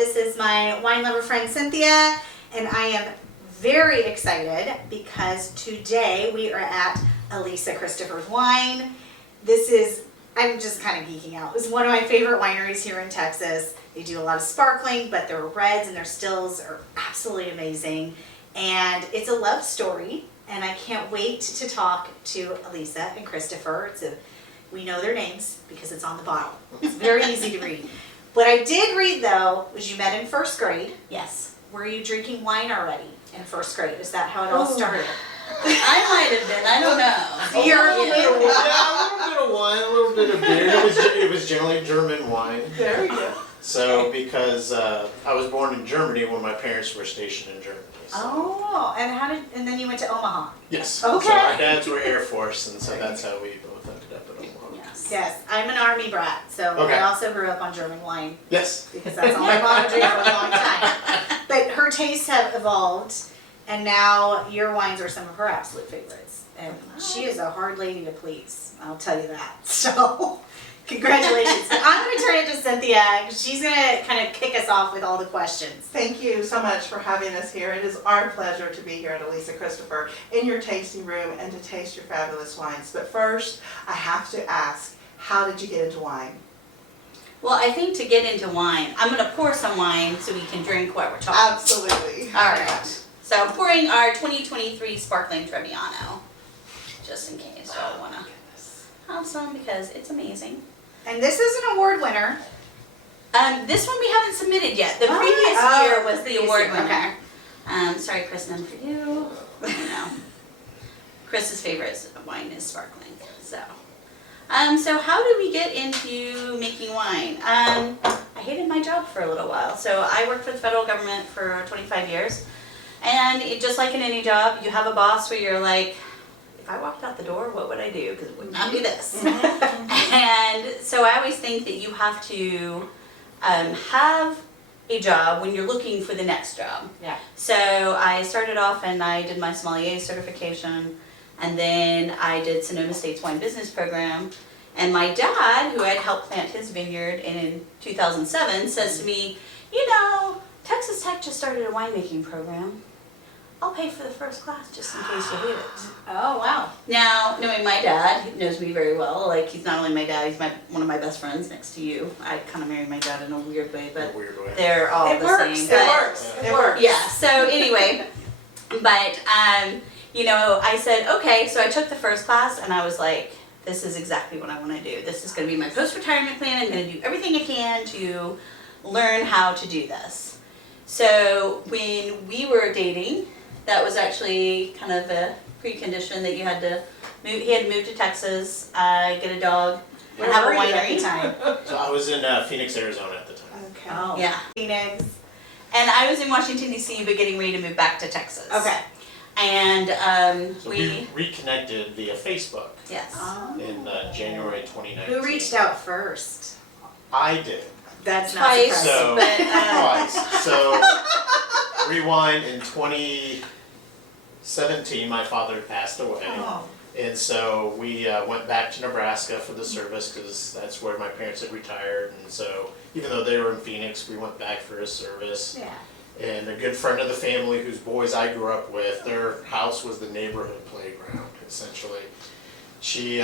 This is my wine lover friend Cynthia, and I am very excited because today we are at Elisa Christopher's Wine. I'm just kind of geeking out. This is one of my favorite wineries here in Texas. They do a lot of sparkling, but their reds and their stills are absolutely amazing. And it's a love story, and I can't wait to talk to Elisa and Christopher. We know their names because it's on the bottle. It's very easy to read. What I did read, though, was you met in first grade. Yes. Were you drinking wine already in first grade? Is that how it all started? I might have been. I don't know. You're a little bit of wine, a little bit of beer. It was generally German wine. There we go. So, because I was born in Germany when my parents were stationed in Germany. So. Oh, and then you went to Omaha. Yes. Okay. So our dads were Air Force, and so that's how we both ended up at Omaha. Yes, I'm an Army brat, so Okay. I also grew up on German wine. Yes. Because that's all my mom drank for a long time. But her tastes have evolved, and now your wines are some of her absolute favorites. And she is a hard lady to please, I'll tell you that. So, congratulations. I'm going to turn it to Cynthia, because she's going to kind of kick us off with all the questions. Thank you so much for having us here. It is our pleasure to be here at Elisa Christopher in your tasting room and to taste your fabulous wines. But first, I have to ask, how did you get into wine? Well, I think to get into wine, I'm going to pour some wine so we can drink while we're talking. Absolutely. All right. So I'm pouring our 2023 Sparkling Trebbiano, just in case y'all want to have some because it's amazing. And this is an award winner. This one we haven't submitted yet. The previous year was the award winner. Okay. Sorry, Chris, none for you. I know. Chris's favorite wine is sparkling. So how did we get into making wine? I hated my job for a little while. So I worked for the federal government for 25 years. And just like in any job, you have a boss where you're like, if I walked out the door, what would I do? Because it would not do this. And so I always think that you have to have a job when you're looking for the next job. Yeah. So I started off and I did my sommelier certification, and then I did Sonoma State's wine business program. And my dad, who had helped plant his vineyard in 2007, says to me, you know, Texas Tech just started a winemaking program. I'll pay for the first class just in case you hate it. Oh, wow. Now, knowing my dad, he knows me very well. Like, he's not only my dad, he's one of my best friends next to you. I kind of married my dad in a weird way, but they're all the same. It works. Yeah, so anyway, but, you know, I said, okay, so I took the first class and I was like, this is exactly what I want to do. This is going to be my post-retirement plan. I'm going to do everything I can to learn how to do this. So when we were dating, that was actually kind of a precondition that you had to move. He had to move to Texas, get a dog, and have a winery. At the time? So I was in Phoenix, Arizona at the time. Okay. Oh. Yeah. Phoenix. And I was in Washington, D.C., but getting ready to move back to Texas. Okay. And So we reconnected via Facebook yes. in January 2019. Who reached out first? I did. That's not Twice. surprising. So, But, twice. So, rewind in 2017, my father passed away. Oh. And so we went back to Nebraska for the service because that's where my parents had retired. And so even though they were in Phoenix, we went back for his service. Yeah. And a good friend of the family whose boys I grew up with, their house was the neighborhood playground, essentially. She,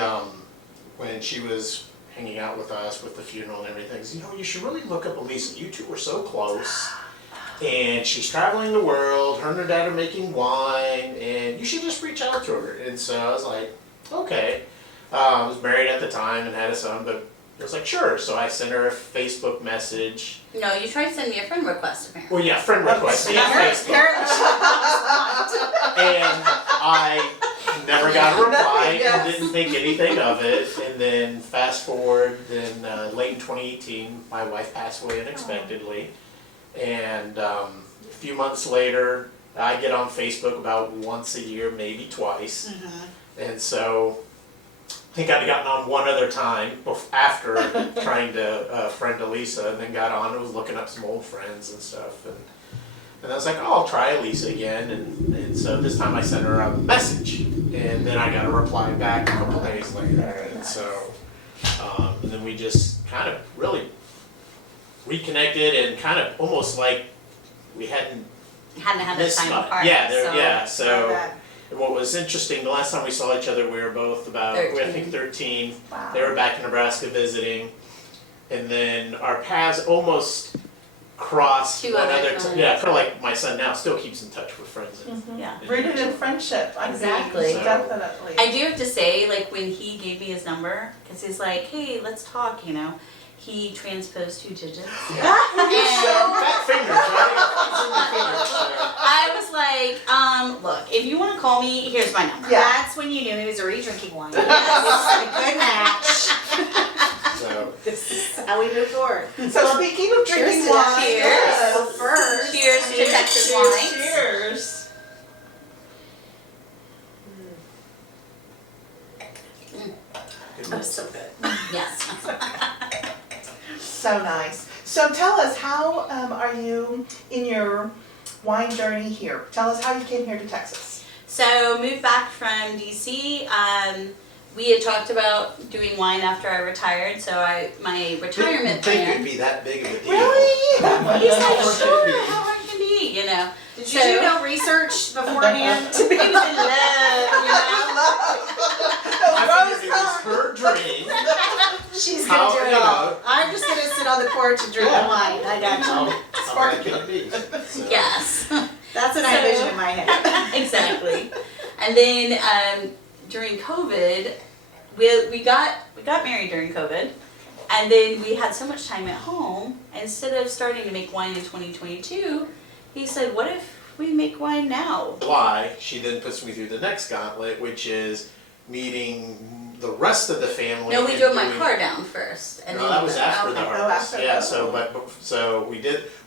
when she was hanging out with us with the funeral and everything, said, you know, you should really look up Elisa. You two were so close. And she's traveling the world, her and her dad are making wine, and you should just reach out to her. And so I was like, okay. I was married at the time and had a son, but I was like, sure. So I sent her a Facebook message. no, you tried to send me a friend request, apparently. Well, yeah, friend request via Facebook. And I never got a reply and didn't think anything of it. And then fast forward, then late in 2018, my wife passed away unexpectedly. And a few months later, I get on Facebook about once a year, maybe twice. And so I think I'd gotten on one other time after trying to friend Elisa, and then got on and was looking up some old friends and stuff. And I was like, oh, I'll try Elisa again. And so this time I sent her a message. And then I got a reply back a couple days later. And so, and then we just kind of really reconnected and kind of almost like we hadn't Hadn't had that missed time much. apart. Yeah, so. Love so that. what was interesting, the last time we saw each other, we were both about, I think 13. Wow. They were back in Nebraska visiting. And then our paths almost crossed Two one other other times. yeah, kind of like my son now still keeps in touch with friends. Yeah. Rooted in friendship, I Exactly. mean, definitely. I do have to say, like, when he gave me his number, because he's like, hey, let's talk, you know, he transposed 2 digits. And Fat fingers, right? It's in your fingers, so. I was like, look, if you want to call me, here's my number. Yeah. That's when you knew he was already drinking wine. It's a good match. So, This is how we move forward. So speaking of Cheers drinking to that. wine, Cheers. yes. So first, Cheers to Texas Cheers, wines. cheers. oh, so good. Yes. So nice. So tell us, how are you in your wine journey here? Tell us how you came here to Texas. So moved back from DC. We had talked about doing wine after I retired, so my retirement didn't think plan. it'd be that big of a deal. Really? He's like, How hard sure, can it be? how hard can be, you know. Did So- you do no research beforehand to be He was in love, you know. I figured it was her dream. She's How- gonna do it you all. know. I'm just gonna sit on the porch and drink Yeah. wine. I got you. How hard can it be? So, Yes. That's what I So- envision in my head. Exactly. And then during COVID, we got married during COVID, and then we had so much time at home. Instead of starting to make wine in 2022, he said, "What if we make wine now?" Why she then puts me through the next gauntlet, which is meeting the rest of the family. No, we and drove my doing- car down first, and No, then that was after the okay. harvest. after. Yeah, so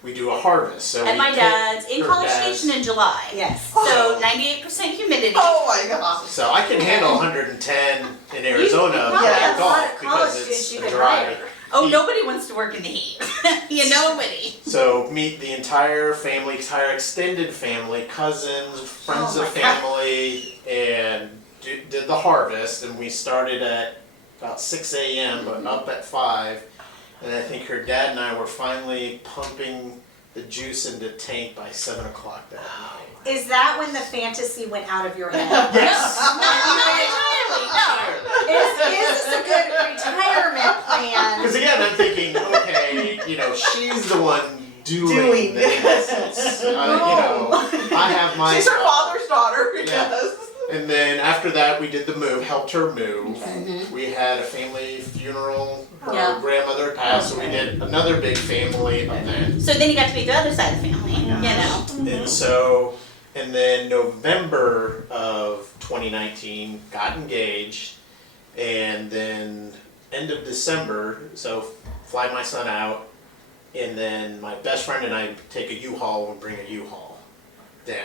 we do a harvest. So At we my pick dad's in her College dad's- Station in July. Yes. So 98% humidity. Oh my gosh. So I can handle 110 in Arizona You on probably my have a lot golf of college because students it's you a could dry. hire. Oh, heat. nobody wants to work in the heat. Nobody. So meet the entire family, entire extended family, cousins, friends Oh of my God. family, and did the harvest. And we started at about 6 a.m. but up at 5. And I think her dad and I were finally pumping the juice into tank by 7 o'clock that night. Is that when the fantasy went out of your head? Yes. Not entirely, Is this a good retirement plan? Because again, I'm thinking, okay, she's the one doing Doing this. this. I have my. She's her father's daughter, Yeah. yes. And then after that, we did the move, helped her move. Mhm. We had a family funeral. Her Yeah. grandmother passed, so we did another big family event. So then you got to meet the other side of the family, you know. And then November of 2019, got engaged. And then end of December, so fly my son out. And then my best friend and I take a U-Haul and bring a U-Haul down.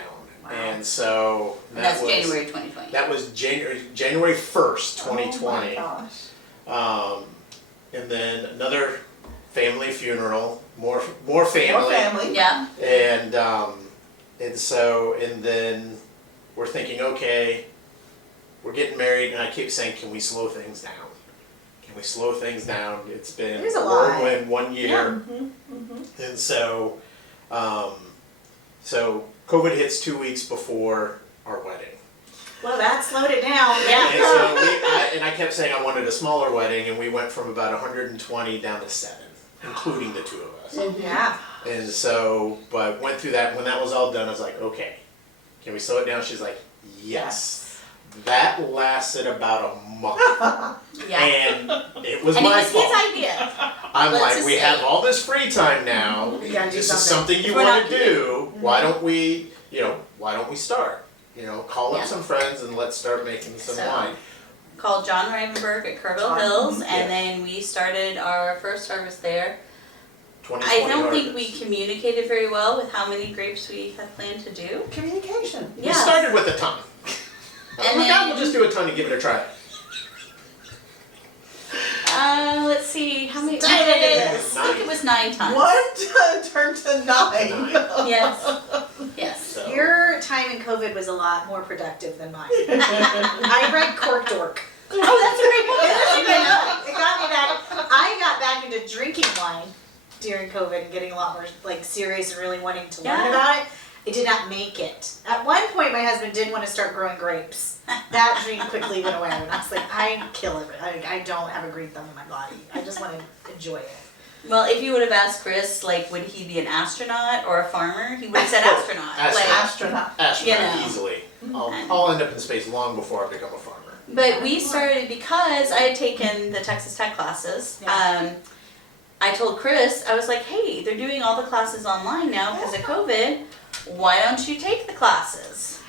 Wow. And so That's was January 2020. That was January 1st, 2020. Oh my gosh. And then another family funeral, more family. More family. Yeah. And then we're thinking, okay, we're getting married, and I keep saying, can we slow things down? Can we slow things down? It's been There's a lot. whirlwind 1 year. Mhm, mhm. And so COVID hits 2 weeks before our wedding. Well, that slowed it down. Yeah. And so I kept saying I wanted a smaller wedding, and we went from about 120 down to 7, including the two of us. Yeah. And so, but went through that. When that was all done, I was like, okay, can we slow it down? She's like, yes. That lasted about a month, Yeah. and it was And it my was fault. his idea. I'm let's like, just we say- have all this free time now. You gotta do This is something. something you We're want not- to do. Why don't we, why don't we start? Call Yeah. up some friends and let's start making some So, wine. Called John Ravenberg at Kerrville John, Hills, yeah. and then we started our first harvest there. 2020 I don't think we harvest. communicated very well with how many grapes we had planned to do. Communication. We started with a ton. And We'll then- just do a ton and give it a try. Let's see, how many? Dive into I this. think it was 9 tons. 1 turned to 9. Yes. Yes. So. Your time in COVID was a lot more productive than mine. I read Cork Dork. Oh, that's a great book. It got me back. I got back into drinking wine during COVID and getting a lot more like serious and really wanting to learn Yeah. about it. I did not make it. At one point, my husband did want to start growing grapes. That dream quickly went away, and I was like, I kill it. I don't have a green thumb in my body. I just want to enjoy it. Well, if you would have asked Chris, like, would he be an astronaut or a farmer, he would have said astronaut. Astronaut. Like, Astronaut. You know. Easily. I'll end up in space long before I become a farmer. but we started because I had taken the Texas Tech classes. Yeah. I told Chris, I was like, hey, they're doing all the classes online now because of COVID. Why don't you take the classes?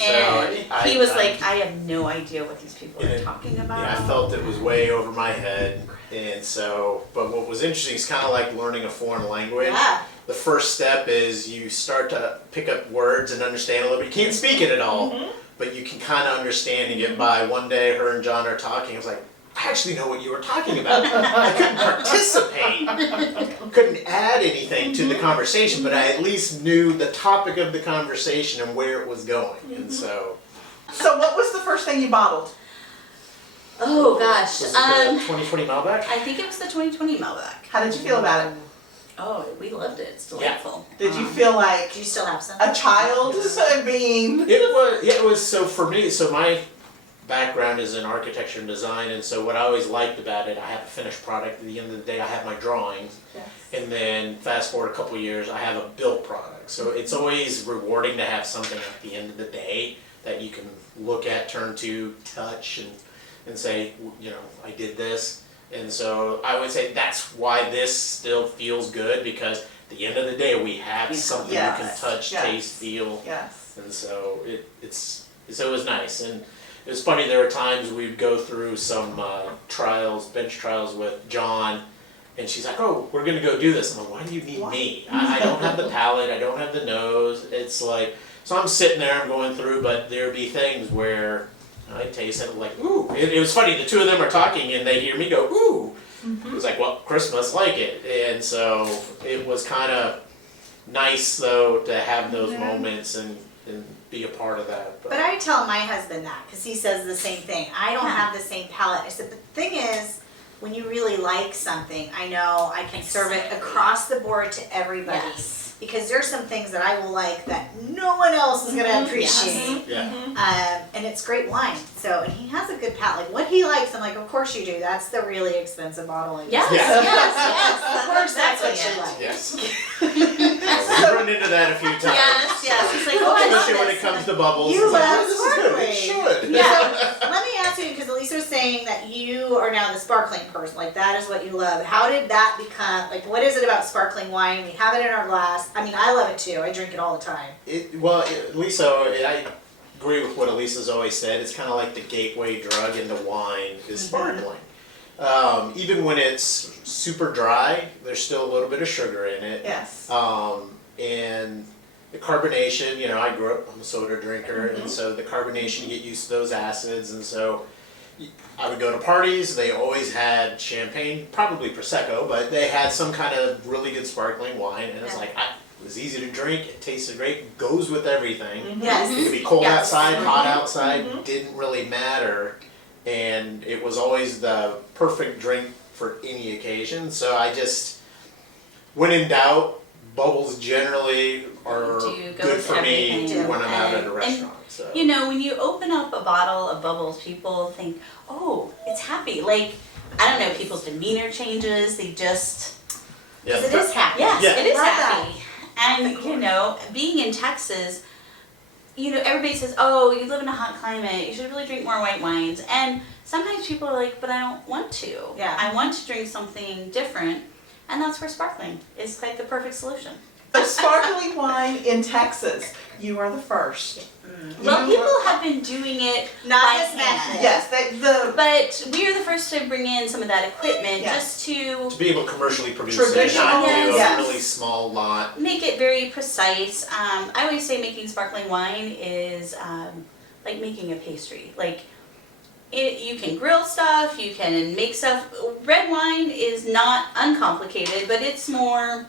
And he was like, I have no idea what these people are talking about. Yeah, I felt it was way over my head. And so, but what was interesting is kind of like learning a foreign language. Yeah. The first step is you start to pick up words and understand a little bit. You can't speak it at all, but you can kind of understanding it by one day her and John are talking. I was like, I actually know what you were talking about. I couldn't participate, couldn't add anything to the conversation, but I at least knew the topic of the conversation and where it was going. And so, So what was the first thing you bottled? Oh gosh. was it the 2020 Malbec? I think it was the 2020 Malbec. How did you feel about it? Oh, we loved it. It's delightful. Did you feel like Do you still have some? a child? I mean, It was so for me. So my background is in architecture and design, and so what I always liked about it, I have a finished product. At the end of the day, I have my drawings, and then fast forward a couple of years, I have a built product. So it's always rewarding to have something at the end of the day that you can look at, turn to, touch, and say, you know, I did this. And so I would say that's why this still feels good, because at the end of the day, we have something you can touch, taste, feel. yes. And so it was nice. And it was funny, there were times we'd go through some bench trials with John, and she's like, oh, we're gonna go do this. I'm like, why do you need me? I don't have the palate, I don't have the nose. It's like, so I'm sitting there, I'm going through, but there'd be things where I taste it, I'm like, ooh. It was funny, the two of them are talking and they hear me go, ooh. It was like, well, Chris must like it. And so it was kind of nice though to have those moments and be a part of that. But I tell my husband that, because he says the same thing. I don't have the same palate. I said, the thing is, when you really like something, I know I can serve it across the board to everybody. Yes. Because there's some things that I will like that no one else is going to appreciate. Yeah. And it's great wine. So, and he has a good palate. Like, what he likes, I'm like, of course you do. That's the really expensive bottle. Yes, Yeah. yes. Of course, that's what exactly you it. like. Yes. We've run into that a few times. Yes. He's like, oh, I love Especially when this. it comes to bubbles. You It's like, love oh, this is good. It sparkling. should. So, let me ask you, because Elisa was saying that you are now the sparkling person. Like, that is what you love. How did that become, like, what is it about sparkling wine? We have it in our glass. I mean, I love it too. I drink it all the time. Lisa, I agree with what Elisa's always said. It's kind of like the gateway drug into wine is sparkling. Even when it's super dry, there's still a little bit of sugar in it. Yes. And the carbonation, you know, I grew up, I'm a soda drinker, and so the carbonation, you get used to those acids, and so I would go to parties, they always had champagne, probably Prosecco, but they had some kind of really good sparkling wine, and it's like, it was easy to drink, it tasted great, goes with everything. Yes. It could be cold Yes. outside, hot outside, didn't really matter, and it was always the perfect drink for any occasion, so I just, when in doubt, bubbles generally are Do you go good with for me everything? when I'm out at a And- restaurant, so. You know, when you open up a bottle of bubbles, people think, oh, it's happy. Like, I don't know, people's demeanor changes, they just, Yeah, Because it is happy. yes, Yeah. it is Love happy. And, you know, being in Texas, you know, everybody says, oh, you live in a hot climate, you should really drink more white wines. And sometimes people are like, but I don't want to. Yeah. I want to drink something different. And that's where sparkling is like the perfect solution. So sparkling wine in Texas, you are the first. Well, You- people have been doing it Not by this hand. method. Yes, But we are the first to bring in some of that equipment Yeah. just to to be able to commercially produce it, Traditional, not do a yes. really small lot. make it very precise. I always say making sparkling wine is like making a pastry. Like, you can grill stuff, you can make stuff. Red wine is not uncomplicated, but it's more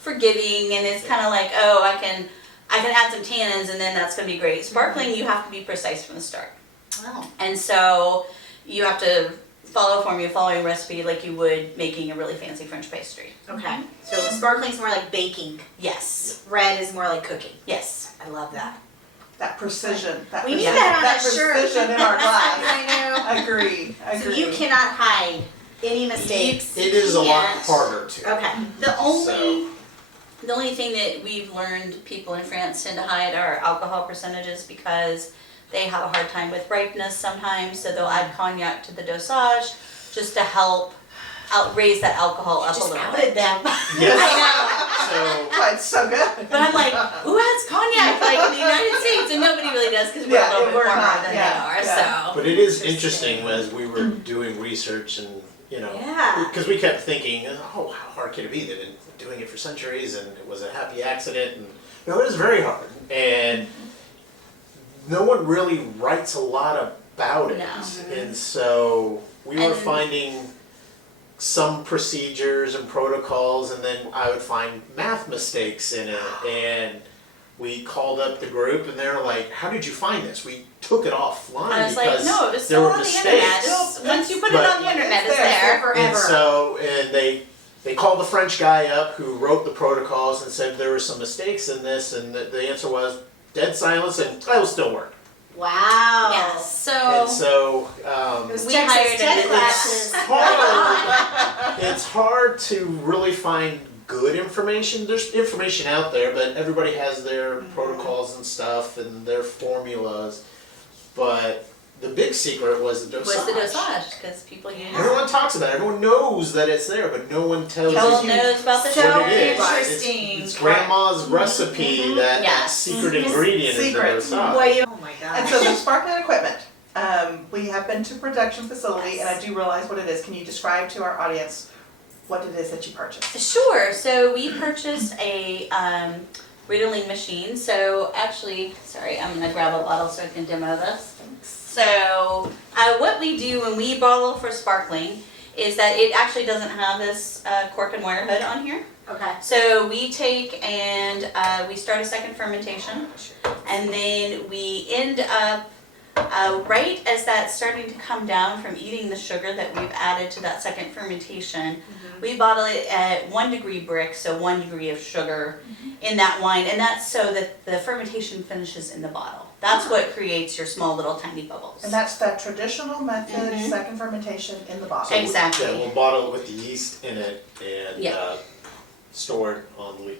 forgiving, and it's kind of like, oh, I can add some tannins and then that's going to be great. Sparkling, you have to be precise from the start. Oh. And so you have to follow a recipe like you would making a really fancy French pastry. Okay. So sparkling's more like baking. Yes, Red is more like cooking. yes. I love that. That precision. That We need precision, that on that a shirt. precision in our glass. I know. Agree. So you cannot hide any mistakes. It is a lot can't. harder to. Okay. The only thing that we've learned people in France tend to hide are alcohol percentages because they have a hard time with ripeness sometimes, so they'll add cognac to the dosage just to help raise that alcohol up a Just little outed bit. them. So Oh, it's so good. But I'm like, who has cognac like in the United States? And nobody really does because we're Yeah, a little bit we're warmer not, than yeah, they are. yeah. So but it is interesting as we were doing research and, you know, Yeah. because we kept thinking, oh, how hard can it be? They've been doing it for centuries and it was a happy accident. And you know, it was very hard. And no one really writes a lot about it. No. And so we were And- finding some procedures and protocols, and then I would find math mistakes in it. And we called up the group and they're like, how did you find this? We took it offline I was like, because no, it was there still were on the mistakes. internet. Once you put it But- on the internet, it's It's there. there. Forever. And so, and they called the French guy up who wrote the protocols and said there were some mistakes in this, and the answer was dead silence, and it'll still work. Wow. Yes. So And so, It was We Texas hired Tech an classes. it's hard to really find good information. There's information out there, but everybody has their protocols and stuff and their formulas. But the big secret was the dosage. was the dosage because people use. Everyone talks about it. Everyone knows that it's there, but no one tells Everyone you knows about the So what it is. interesting. It's grandma's recipe, that Yes. secret ingredient Secret. is the dosage. Boy, you, oh my And gosh. so the sparkling equipment, we have been to production facility, and I do realize what it is. Can you describe to our audience what it is that you purchased? Sure. So we purchased a riddling machine. So actually, sorry, I'm gonna grab a bottle so I can demo this. So what we do when we bottle for sparkling is that it actually doesn't have this cork and wire hood on here. Okay. So we take and we start a second fermentation, and then we end up right as that's starting to come down from eating the sugar that we've added to that second fermentation, we bottle it at 1 degree Brix, so 1 degree of sugar in that wine, and that's so that the fermentation finishes in the bottle. That's what creates your small little tiny bubbles. And that's that traditional method, Mhm. second fermentation in the bottle. So Exactly. Yeah, we'll bottle it with the yeast in it and Yeah. store it on the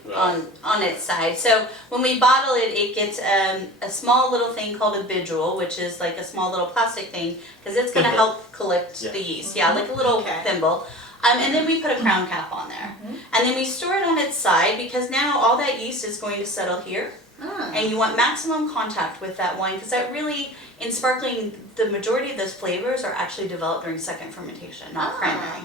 on its side. So when we bottle it, it gets a small little thing called a bidule, which is like a small little plastic thing, because it's going to Thimble. help collect Yeah. the yeast. Yeah, like a little Okay. thimble. And then we put a crown cap on there. And then we store it on its side because now all that yeast is going to settle here. Ah. And you want maximum contact with that wine because that really, in sparkling, the majority of those flavors are actually developed during second fermentation, not Ah. primary.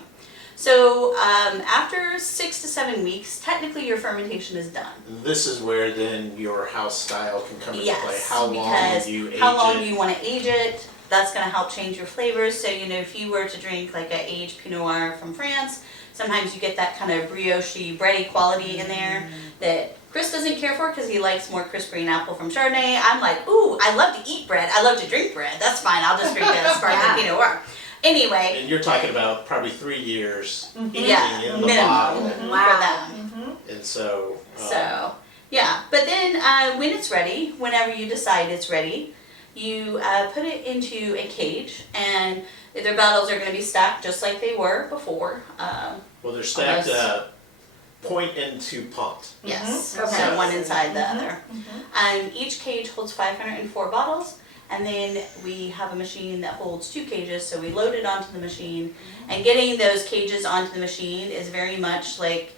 So after 6 to 7 weeks, technically your fermentation is done. This is where then your house style can come into play. Yes, How long because do you age how long it? do you want to age it? That's going to help change your flavors. So, you know, if you were to drink like an aged Pinot Noir from France, sometimes you get that kind of brioche, bready quality in there that Chris doesn't care for because he likes more crisp green apple from Chardonnay. I'm like, ooh, I love to eat bread. I love to drink bread. That's fine. I'll just drink a sparkling Yeah. Pinot Noir. Anyway, And you're talking about probably 3 years aging yeah, in the minimum bottle. for Wow. them. And so, So, yeah, but then when it's ready, whenever you decide it's ready, you put it into a cage, and their bottles are going to be stacked just like they were before. well, they're stacked Almost. point into pont. Yes, Okay. so one inside the other. Each cage holds 504 bottles, and then we have a machine that holds 2 cages, so we load it onto the machine. And getting those cages onto the machine is very much like,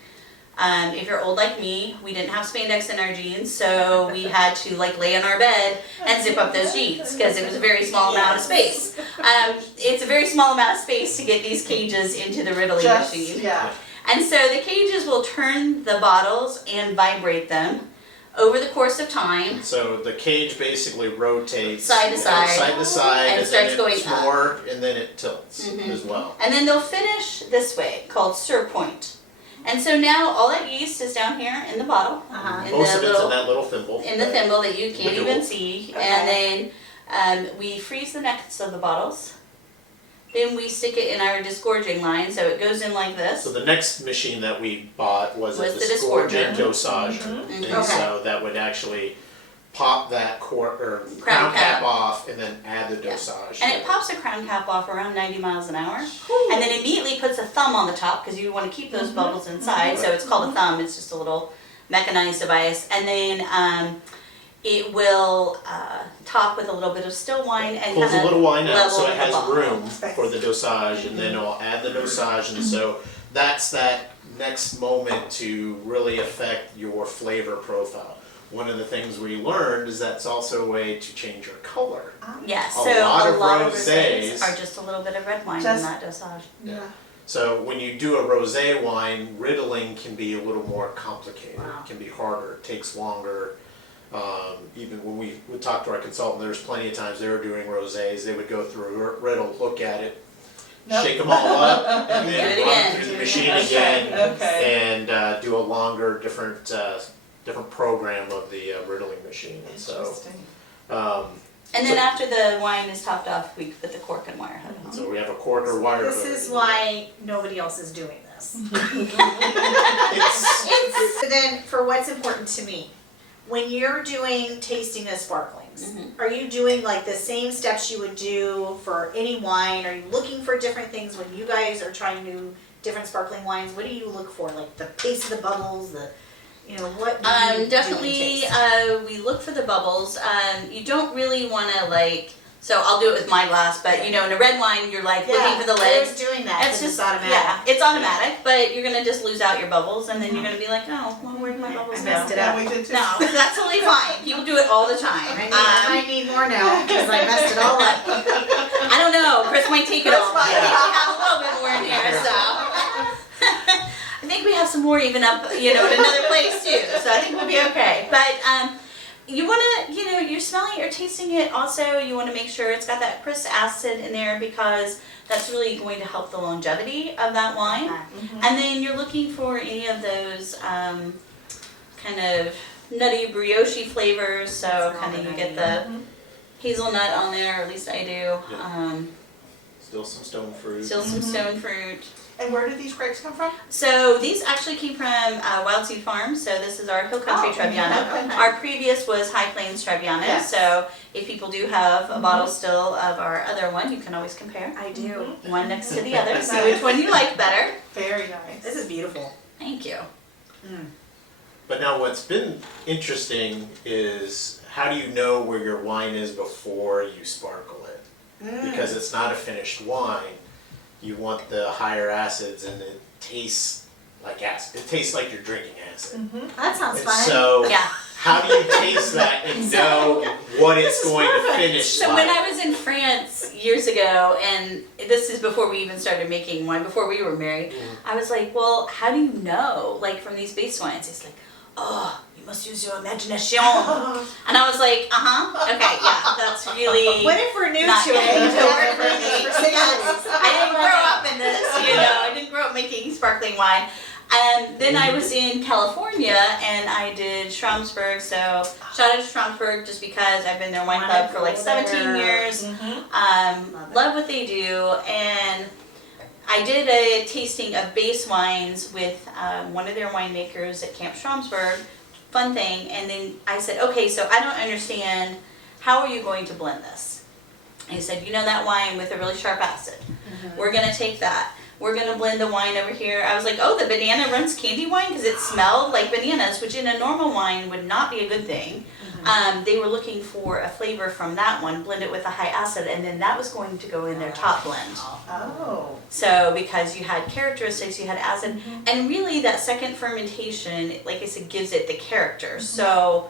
if you're old like me, we didn't have spandex in our jeans, so we had to like lay in our bed and zip up those jeans because it was a very small amount of space. It's a very small amount of space to get these cages into the riddling Just, machine. yeah. And so the cages will turn the bottles and vibrate them over the course of time. So the cage basically rotates Side to side. side to side, And and starts then going it's up. more, and then it tilts Mhm. as well. And then they'll finish this way, called stir point. And so now all that yeast is down here in the bottle, Uh-huh. in Most the of it's little, in that little thimble. in the thimble that you can't Thimble. even see. Okay. And then we freeze the necks of the bottles. then we stick it in our disgorging line, so it goes in like this. So the next machine that we bought was a Was the disgorging disgorger. dosager. Mhm. And Okay. so that would actually pop that crown Crown cap cap. off and then add the Yeah. dosage. And it pops the crown cap off around 90 miles an hour. And then immediately puts a thumb on the top because you want to keep those bubbles inside. So it's called a thumb. It's just a little mechanized device. And then it will top with a little bit of still wine and Pulls a kind little of wine out level so it the has bottle. room for the dosage, and then it'll add the dosage, and so that's that next moment to really affect your flavor profile. One of the things we learned is that's also a way to change your color. Yeah, A so lot a of lot of rosés rosés are just a little bit of red wine in Just- that dosage. Yeah. So when you do a rosé wine, riddling can be a little more complicated. Wow. It can be harder. It takes longer. Even when we would talk to our consultant, there's plenty of times they were doing rosés. They would go through a riddle, look at it, Nope. shake them all up, and Do then it run again. through the Do it machine again. again, Okay. and do a longer, different program of the riddling machine. And so, Interesting. And then after the wine is topped off, we put the cork and wire hood on. so we have a cork or wire This hood. is why nobody else is doing this. It's- So then, for what's important to me, when you're doing tasting of sparklings, Mhm. are you doing like the same steps you would do for any wine? Are you looking for different things when you guys are trying new different sparkling wines? What do you look for? Like the pace of the bubbles, what do you do in Definitely, taste? we look for the bubbles. You don't really want to so I'll do it with my glass, but in a red wine, you're looking for the I lid. was doing that. It's 'cause just automatic. Yeah, it's automatic, but you're gonna just lose out your bubbles, and then you're gonna be like, oh, well, where'd my bubbles I go? messed it Yeah, up. we did too. No, that's totally fine. People do it all the time. I need more now because I messed it all up. I don't know. Chris might take it Chris all. might. I think we have a little bit more in here, so. I think we have some more even up, at another place too. So I think we'll be okay. But you want to, you're smelling it or tasting it. Also, you want to make sure it's got that crisp acid in there because that's really going to help the longevity of that wine. And then you're looking for any of those kind of nutty brioche flavors. So kind of you get the hazelnut on there, or at least I do. Still some stone fruit. Still some stone fruit. And where did these grapes come from? So these actually came from Wild Seed Farms. So this is our Hill Country Oh, Trebbiano. okay. Our previous was High Plains Trebbiano. Yes. So if people do have a bottle still of our other one, you can always compare I do. one next to the other. See which one you like better. Very nice. This is beautiful. Thank you. But now what's been interesting is how do you know where your wine is before you sparkle it? Because it's not a finished wine. You want the higher acids and it tastes like acid. It tastes like you're drinking acid. That sounds And fun. so Yeah. how do you taste that and know what it's going to finish So like? when I was in France years ago, and this is before we even started making wine, before we were married, I was like, well, how do you know, from these base wines? He's like, oh, you must use your imagination. And I was like, okay, yeah, that's really... What if we're new Not to it? getting We've to never work heard this with for me. 6 years. I didn't grow up in this, I didn't grow up making sparkling wine. And then I was in California and I did Schramsberg, so shout out to Schramsberg just because I've been their wine club for like 17 years. Love what they do, and I did a tasting of base wines with one of their winemakers at Camp Schramsberg, fun thing, and then I said, okay, so I don't understand, how are you going to blend this? And he said, that wine with a really sharp acid. We're gonna take that. We're gonna blend the wine over here. I was like, oh, the banana runs candy wine because it smelled like bananas, which in a normal wine would not be a good thing. They were looking for a flavor from that one, blend it with a high acid, and then that was going to go in their top blend. Oh. So because you had characteristics, you had acid, and really that second fermentation, like I said, gives it the character. So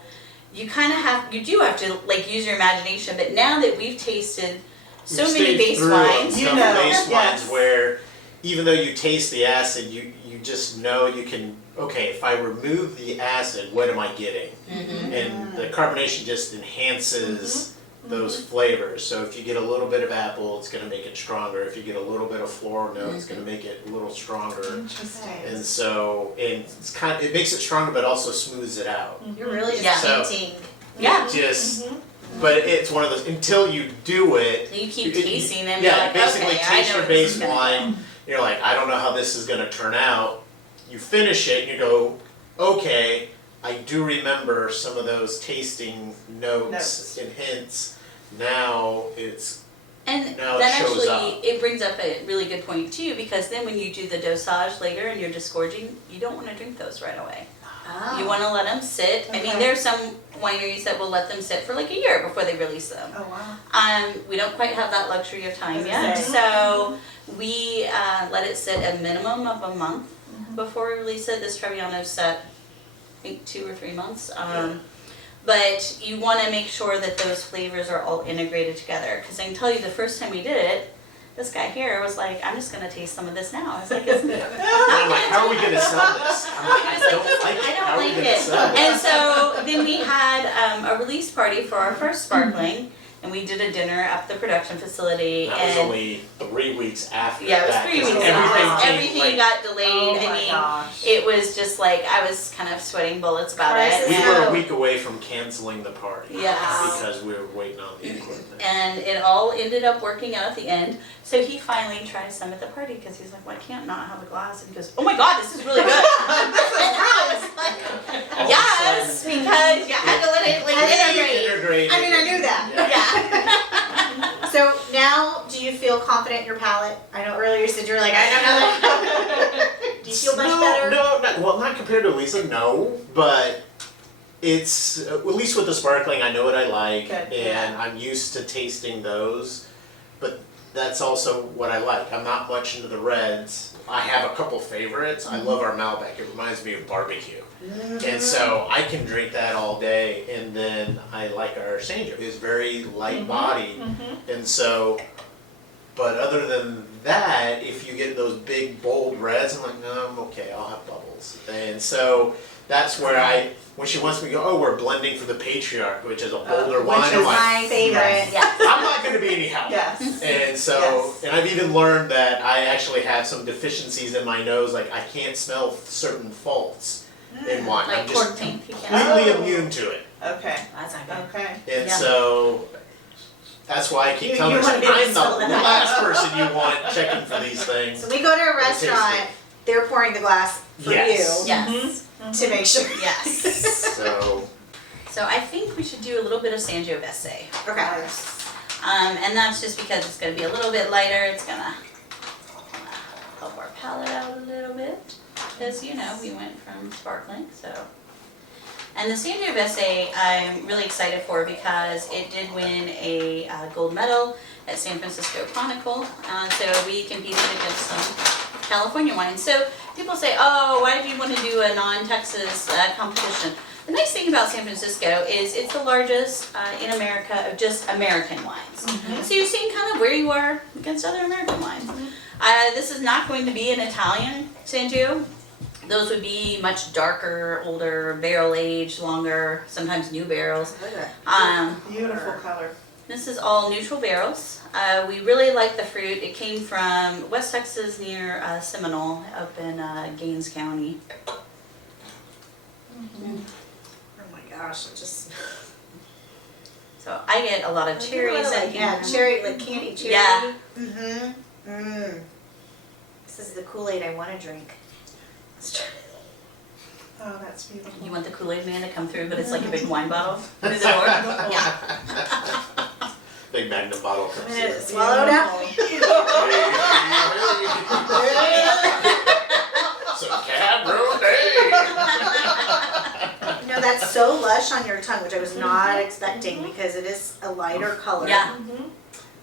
you you do have to use your imagination. But now that we've tasted so We've many stayed base through wines, a You couple know, base yes. wines where even though you taste the acid, you just know you can, okay, if I remove the acid, what am I getting? And the carbonation just enhances those flavors. So if you get a little bit of apple, it's going to make it stronger. If you get a little bit of floral note, it's going to make it a little stronger. Interesting. And so, it makes it stronger, but also smooths it out. You're really just Yeah. So- painting. yeah. Just But it's one of those, until you do it. So you keep tasting them. Yeah, you're like, basically okay, I taste know your where this base is gonna wine. go. You're like, I don't know how this is gonna turn out. You finish it and you go, okay, I do remember some of those tasting notes and hints. Now it's, And Now it then shows actually, up. it brings up a really good point too, because then when you do the dosage later and you're disgorging, you don't want to drink those right away. Oh. You want to let them sit. I mean, Okay. there's some wineries that will let them sit for like a year before they release them. Oh, wow. We don't quite have that luxury of time Okay. yet, so we let it sit a minimum of a month before we release it. This Trebbiano's set, I think 2 or 3 months. But you want to make sure that those flavors are all integrated together. Because I can tell you, the first time we did it, this guy here was like, "I'm just gonna taste some of this now." I was like, "It's and I'm like, how are we gonna sell this? I'm like, I don't like it. I How don't are we like gonna it." sell this? And so then we had a release party for our first sparkling, and we did a dinner up the production facility. That was and only 3 weeks after yeah, it was that. 3 weeks. 'cause Everything, Everything came, like, got delayed. Oh, I my mean, gosh. it was just like I was kind of sweating bullets about it. Crisis we And- were a week away from canceling the party. Yes. Because we were waiting on the equipment. And it all ended up working out at the end. So he finally tried some at the party because he's like, "Well, I can't not have a glass." And he goes, "Oh my God, this is really good." And I was like, All of a "Yes, sudden- because you had to let it like integrate." Integrated. I mean, I knew that. Yeah. So now, do you feel confident in your palate? I know earlier you said you were like, I don't know that. Do you feel much no, better? No, well, not compared to Elisa, no, but it's, at least with the sparkling, I know what I like, Good, and I'm used to tasting those, but that's also what I like. I'm not much into the reds. I have a couple favorites. I love our Malbec. It reminds me of barbecue. And so I can drink that all day, and then I like our Sangio. It's very light bodied, and so, but other than that, if you get those big bold reds, I'm like, no, I'm okay, I'll have bubbles. And so that's where when she wants me to go, oh, we're blending for the Patriarch, which is a bolder which wine, is I'm like, My favorite. Yeah. I'm not gonna be any help. Yes. And so, Yes. and I've even learned that I actually have some deficiencies in my nose, like I can't smell certain faults in wine. Like I'm cork just taint. You can't. completely immune to it. Okay, That's not good. okay. And Yeah. so, that's why I keep You telling her, wanna be able to I'm the smell that. last person you want checking for these things. So we go to a Taste it. restaurant, they're pouring the glass for Yes. Yes. you to make sure. Yes. So, So I think we should do a little bit of Sangiovese. Okay. And that's just because it's going to be a little bit lighter. It's going to help our palate out a little bit. Because, you know, we went from sparkling, so. And the Sangiovese I'm really excited for because it did win a gold medal at San Francisco Chronicle. So we competed against some California wines. So people say, oh, why did you want to do a non-Texas competition? The nice thing about San Francisco is it's the largest in America of just American wines. So you're seeing kind of where you are against other American wines. This is not going to be an Italian Sangio. Those would be much darker, older, barrel aged, longer, sometimes new barrels. Beautiful color. This is all neutral barrels. We really like the fruit. It came from West Texas near Seminole up in Gaines County. Oh my gosh, it just. So I get a lot of cherries in here. Yeah, cherry, like candy cherry. Yeah. Mm-hmm. Mm. This is the Kool-Aid I want to drink. Oh, that's beautiful. You want the Kool-Aid man to come through, but it's like a big wine bottle through the door? Yeah. big magnum bottle comes I'm gonna in. swallow it up. So Cabernet. You know, that's so lush on your tongue, which I was not expecting because it is a lighter color. Yeah.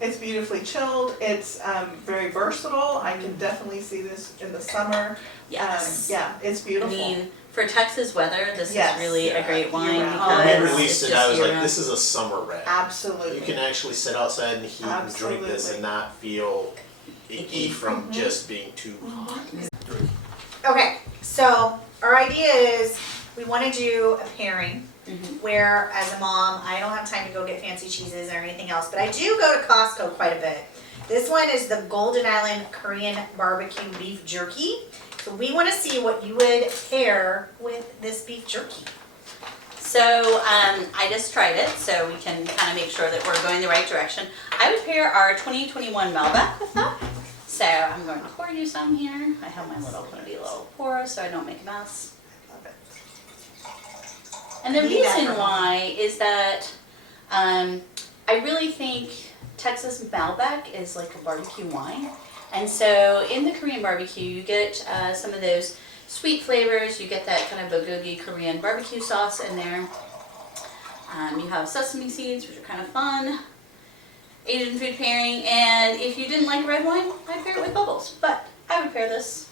It's beautifully chilled. It's very versatile. I can definitely see this in the summer. Yes. Yeah, it's I beautiful. mean, for Texas weather, this Yes. is really a great wine Year-round. because When we released it's it, I just was like, year-round. this is a summer red. Absolutely. You can actually sit outside in the heat and drink this Absolutely. and not feel icky Icky. from just being too hot. Okay, so our idea is we want to do a pairing Mhm. where, as a mom, I don't have time to go get fancy cheeses or anything else, but I do go to Costco quite a bit. This one is the Golden Island Korean Barbecue Beef Jerky. So we want to see what you would pair with this beef jerky. So I just tried it, so we can kind of make sure that we're going the right direction. I would pair our 2021 Malbec with that. So I'm going to pour you some here. I have my little pour so I don't make a mess. Love it. And the Need that reason for why is that I really think Texas Malbec is like a barbecue wine. And so in the Korean barbecue, you get some of those sweet flavors. You get that kind of bulgogi Korean barbecue sauce in there. You have sesame seeds, which are kind of fun. Asian food pairing. And if you didn't like red wine, I'd pair it with bubbles. But I would pair this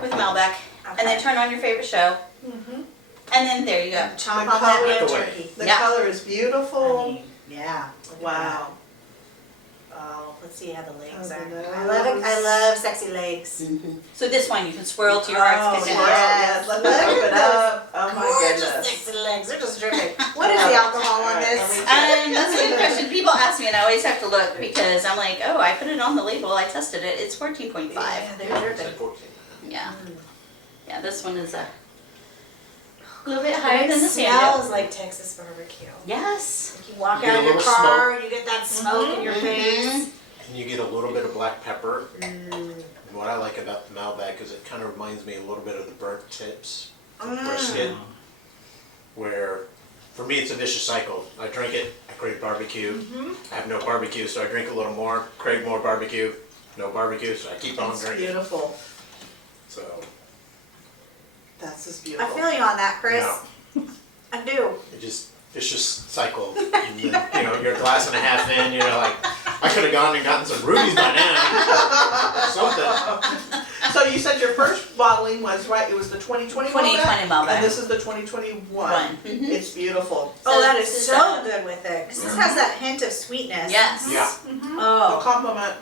with Malbec. And then turn on your favorite show. Mhm. And then there you go. Chomp The on that color- real Away. turkey. The Yeah. color is beautiful. I mean, yeah. look at Wow. that. Oh, let's see how the legs Oh, are. the I love it. I nose. love sexy legs. So this one you can swirl to your heart's Oh, content. Swirl, yes. yes, let Look that at open those up. Oh my Gorgeous goodness. sexy legs. They're just dripping. What is the alcohol on this? That's a good question. People ask me, and I always have to look because I'm like, oh, I put it on the label. I tested it. It's 14.5. Yeah, they're dripping. 14. Yeah. Yeah, this one is a little bit higher It than the sand. smells like Texas barbecue. Yes. Like you walk You get out a of your little car, you get that smoke in your Mhm. face. And you get a little bit of black pepper. Mm. And what I like about the Malbec is it kind of reminds me a little bit of the burnt tips of Mm. brisket. Where, for me, it's a vicious cycle. I drink it, I crave barbecue. I have no barbecue, so I drink a little more, crave more barbecue. No barbecue, so I keep on It's drinking. beautiful. So, That's just I beautiful. feel you on that, Chris. Yeah. I do. it just vicious cycle. And then, you know, you're a glass and a half in, you're like, I could have gone and gotten some rubies by now. Something. So you said your first bottling was, right, it was the 2020 2020 Malbec. And this is the 2021. One. Mhm. It's beautiful. Oh, that this is is, so good with it. 'Cause this has that hint of sweetness. Yes. Yeah. A Oh, compliment.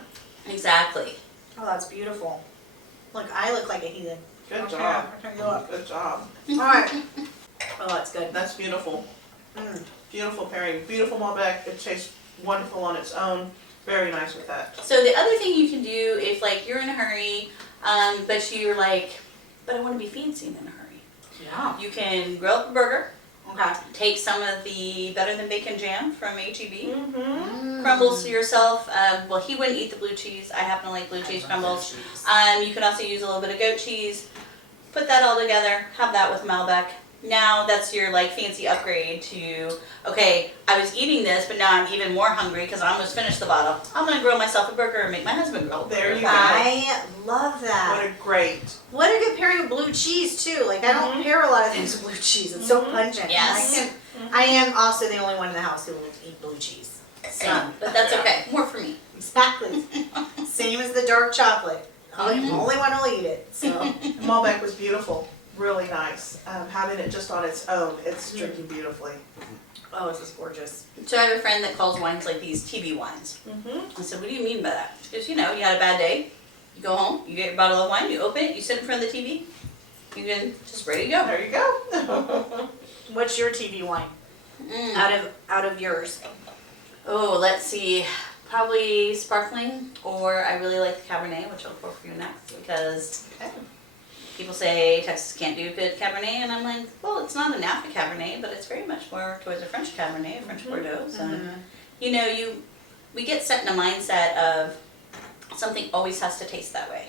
Exactly. oh, that's beautiful. Look, I look like a heathen. Good Okay, job. okay, look. Good job. All right. Oh, that's good. That's beautiful. Mm. Beautiful pairing. Beautiful Malbec. It tastes wonderful on its own. Very nice with that. So the other thing you can do if like you're in a hurry, but you're like, but I want to be fancy and in a hurry. Yeah. You can grill up a burger. Okay. Take some of the Better Than Bacon jam from HEB. Mm-hmm. Crumbles to yourself. Well, he wouldn't eat the blue cheese. I happen to like blue cheese crumbles. You can also use a little bit of goat cheese. Put that all together. Have that with Malbec. Now that's your like fancy upgrade to, okay, I was eating this, but now I'm even more hungry because I almost finished the bottle. I'm going to grill myself a burger and make my husband grill a burger. There you go. I love that. What a great. What a good pairing with blue cheese too. Like I don't pair a lot of things with blue cheese. It's so Mhm. pungent. Yes. I am also the only one in the house who will eat blue cheese. Same, but that's okay. More for me. Exactly. Same as the dark chocolate. I'm the only one who'll eat it. So Malbec was beautiful. Really nice. Having it just on its own, it's drinking beautifully. oh, this is gorgeous. So I have a friend that calls wines like these TV wines. Mm-hmm. I said, what do you mean by that? She goes, you know, you had a bad day. You go home, you get your bottle of wine, you open it, you sit in front of the TV. You can just ready to go. There you go. What's your TV wine? Out of yours. Oh, let's see. Probably sparkling, or I really like the Cabernet, which I'll pour for you next, because Okay. people say Texas can't do good Cabernet, and I'm like, well, it's not a Napa Cabernet, but it's very much more towards a French Cabernet, a French Bordeaux. So, you know, we get set in a mindset of something always has to taste that way.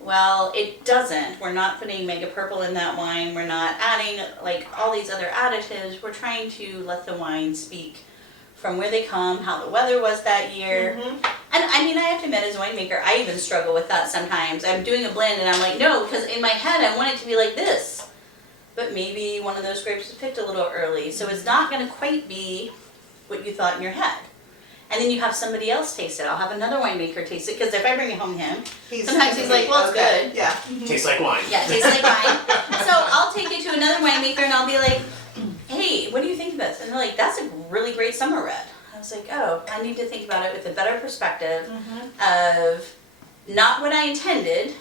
Well, it doesn't. We're not putting mega purple in that wine. We're not adding like all these other additives. We're trying to let the wine speak from where they come, how the weather was that year. Mhm. And I mean, I have to admit, as a winemaker, I even struggle with that sometimes. I'm doing a blend and I'm like, no, because in my head I want it to be like this. But maybe one of those grapes was picked a little early, so it's not going to quite be what you thought in your head. And then you have somebody else taste it. I'll have another winemaker taste it, because if I bring it home to him, sometimes he's like, well, it's good. Yeah. Tastes like wine. Yeah, it tastes like wine. So I'll take it to another winemaker and I'll be like, hey, what do you think of this? And they're like, that's a really great summer red. I was like, oh, I need to think about it with a better perspective of not what I intended,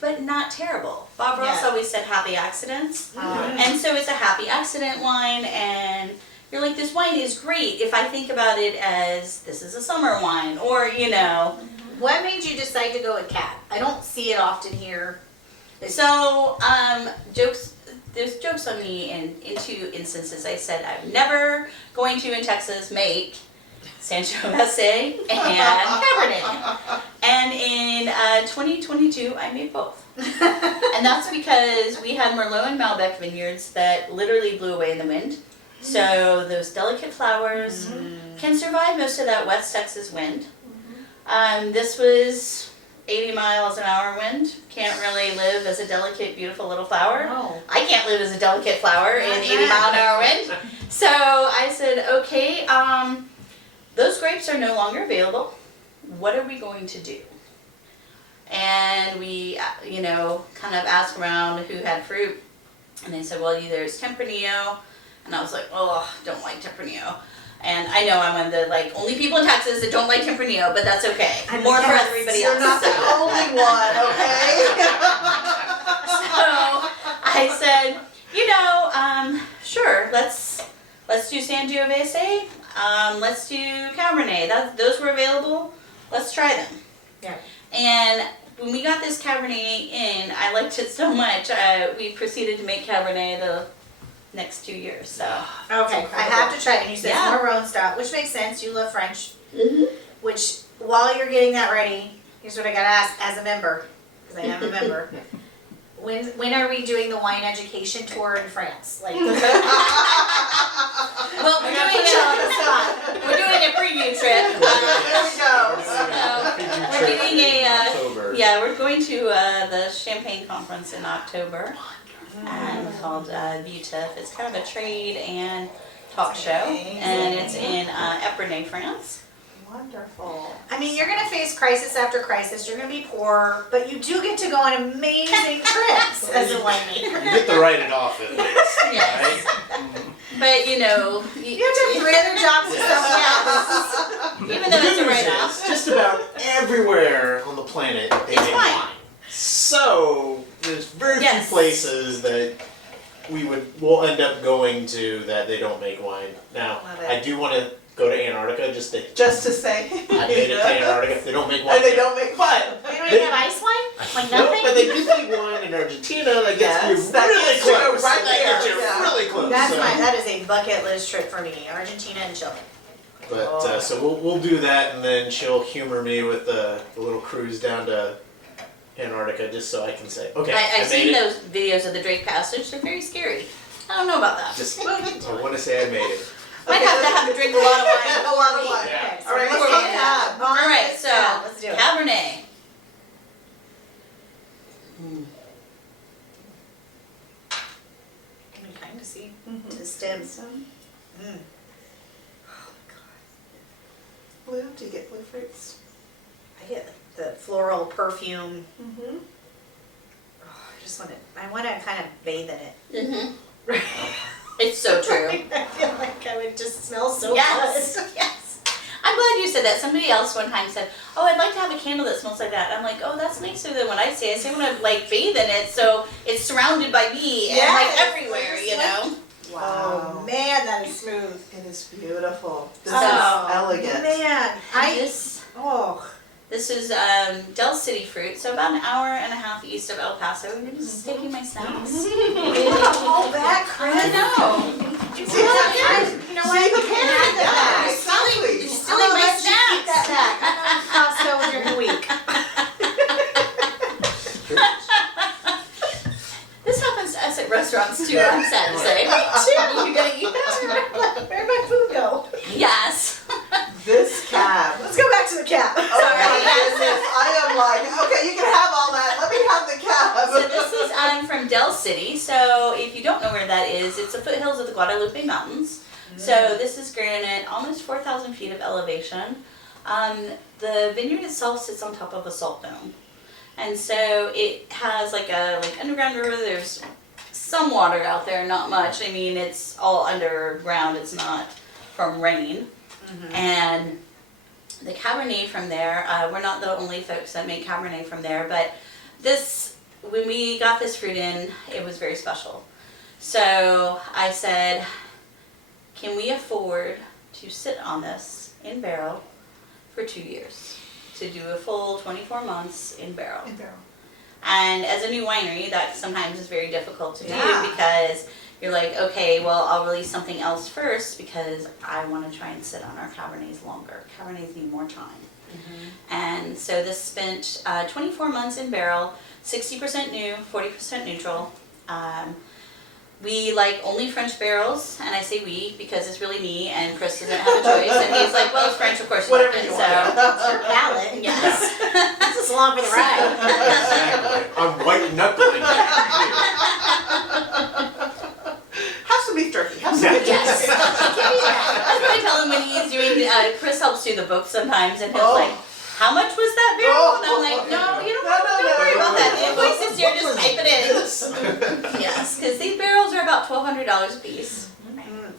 but not terrible. Bob Ross Yeah. always said happy accidents. Mm-hmm. And so it's a happy accident wine, and you're like, this wine is great if I think about it as this is a summer wine, or, you know. What made you decide to go with Cab? I don't see it often here. So, jokes, there's jokes on me in two instances. I said I'm never going to in Texas make Sangiovese and Cabernet. And in 2022, I made both. And that's because we had Merlot and Malbec vineyards that literally blew away in the wind. So those delicate flowers can survive most of that West Texas wind. This was 80 miles an hour wind. Can't really live as a delicate, beautiful little flower. No. I can't live as a delicate flower in 80 mile an hour wind. So I said, okay, those grapes are no longer available. What are we going to do? And we, kind of asked around who had fruit. And they said, well, there's Tempranillo. And I was like, oh, don't like Tempranillo. And I know I'm one of the only people in Texas that don't like Tempranillo, but that's okay. More for everybody else. You're not the only one, okay? So I said, sure, let's do Sangiovese. Let's do Cabernet. Those were available. Let's try them. Yeah. And when we got this Cabernet in, I liked it so much. We proceeded to make Cabernet the next 2 years. So Okay, I have to try it. And you said Yeah. it's more Rhone style, which makes sense. You love French. Mm-hmm. Which, while you're getting that ready, here's what I gotta ask as a member, because I am a member. When are we doing the wine education tour in France? Well, we're doing a preview trip. There we go. We're doing October. we're going to the Champagne conference in October. Called VUTIF. It's kind of a trade and talk show, and it's in Epernay, France. Wonderful. I mean, you're gonna face crisis after crisis. You're gonna be poor, but you do get to go on amazing trips as a winemaker. You get to write it off at least, Yes. right? But You have to have 3 other jobs to someone else. even though it's a The good news write-off. is, just about everywhere on the planet they It's make fine. wine. So there's very Yes. few places that we'll end up going to that they don't make wine. Now, Love it. I do want to go to Antarctica just to. Just to say. I made it to Antarctica. They don't make wine. And they there. don't make fun. We don't even have ice wine? Like No, nothing? but they do make wine in Argentina. That gets Yes, you that really gets you close. right That gets there, you yeah. really close. That is a bucket list trip for me. Argentina and Chile. But so we'll do that, and then she'll humor me with the little cruise down to Antarctica, just so I can say, okay, I I've made seen it. those videos of the Drake Passage. They're very scary. I don't know about that. Just I want to say I made it. Might have to have a drink a lot of wine. A lot of wine. Yeah. All right, let's Before talk we- cab. All right, so Let's do it. Cabernet. Can we kind of see Mhm. the stems? Mm. Blue, do you get blue fruits? I get the floral perfume. Mm-hmm. Oh, I want to kind of bathe in it. Mm-hmm. It's so true. I feel like I would just smell so Yes, good. yes. I'm glad you said that. Somebody else one time said, "Oh, I'd like to have a candle that smells like that." I'm like, "Oh, that's nicer than what I say. I say when I bathe in it, so it's surrounded by me and Yes, everywhere, you know." Oh man, that is smooth. It is beautiful. This Oh, is elegant. Man, This is Del City fruit, so about an hour and a half east of El Paso. And I'm just taking my snacks. hold back, Chris. I know. You know what? You can have Yeah, that back. exactly. You're stealing my Let you keep that snacks. back. I'm going to Costco during the week. This happens to us at restaurants too. I'm sad to say. You gotta eat that. Where'd my food go? Yes. This cab. Let's go back to the cap. Oh my goodness. I am like, okay, you can have all that. Let me have the cab. So this is from Del City. So if you don't know where that is, it's the foothills of the Guadalupe Mountains. So this is granite, almost 4,000 feet of elevation. The vineyard itself sits on top of a salt dome. And so it has like underground river. There's some water out there, not much. I mean, it's all underground. It's not from rain. And the Cabernet from there, we're not the only folks that make Cabernet from there, but when we got this fruit in, it was very special. So I said, can we afford to sit on this in barrel for 2 years? To do a full 24 months in barrel. And as a new winery, that sometimes is very difficult to do Yeah. because you're like, okay, well, I'll release something else first because I want to try and sit on our Cabernets longer. Cabernets need more time. And so this spent 24 months in barrel, 60% new, 40% neutral. We like only French barrels, and I say we because it's really me, and Chris doesn't have a choice, and he's like, well, it's French, of course you Whatever like it, you so. It's your palate. Yes. This is along for the ride. Exactly. I'm white knuckling it. Have some beef jerky. Have some beef jerky. Yes. That's what I tell him when he's doing, Chris helps do the book sometimes, and he's Oh. like, how much was that barrel? And I'm like, no, you don't worry about that. The invoice is here, just type it in. Yes, because these barrels are about $1,200 a piece.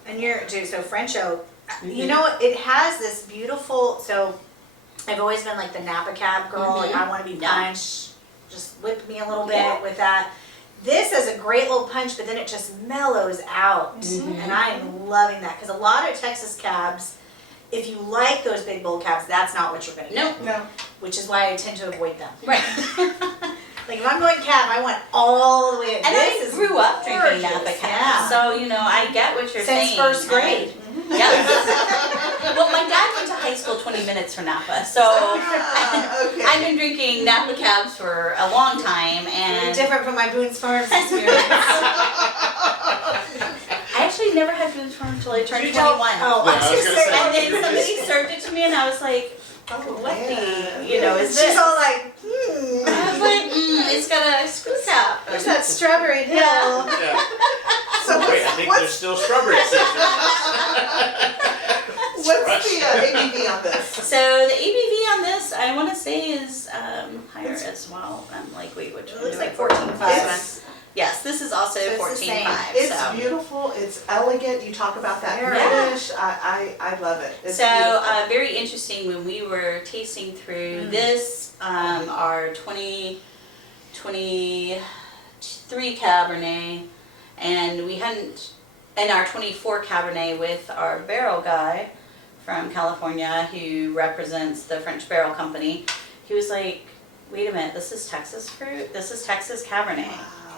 And so French oak, you know, it has this beautiful, so I've always been like the Napa Cab girl, like I want to be Yeah. punch, just whip me a little bit Yeah. with that. This has a great little punch, but then it just mellows out. And I am loving that, because a lot of Texas cabs, if you like those big bold cabs, that's not what you're going to No. get, No. which is why I tend to avoid them. Right. Like if I'm going cab, I want all the way. And this I is grew up drinking gorgeous. Napa Cab, Yeah. so I get what you're saying. Since first grade. Yes. Well, my dad went to high school 20 minutes from Napa, so Okay. I've been drinking Napa Cabs for a long time, and Different from my Boone's Farms experience. I actually never had Boone's Farm until I turned 21. Oh, Yeah, I I was was gonna gonna say. say. And then somebody served it to me, and I was like, Oh, what man. is She's this? all like, I was like, it's got a screw cap. Where's that strawberry hill? Yeah. So Wait, I think there's what's still strawberry season. the ABV on this? So the ABV on this, I want to say, is higher as well. I'm like, wait, which It one? looks do I- like 14.5. Yes, this is also So it's the 14.5. It's so. beautiful. It's elegant. You talk about that Very. British. I love it. It's So beautiful. very interesting when we were tasting through this, our 2023 Cabernet, and we hadn't, and our 24 Cabernet with our barrel guy from California who represents the French Barrel Company. He was like, wait a minute, this is Texas fruit? This is Texas Cabernet.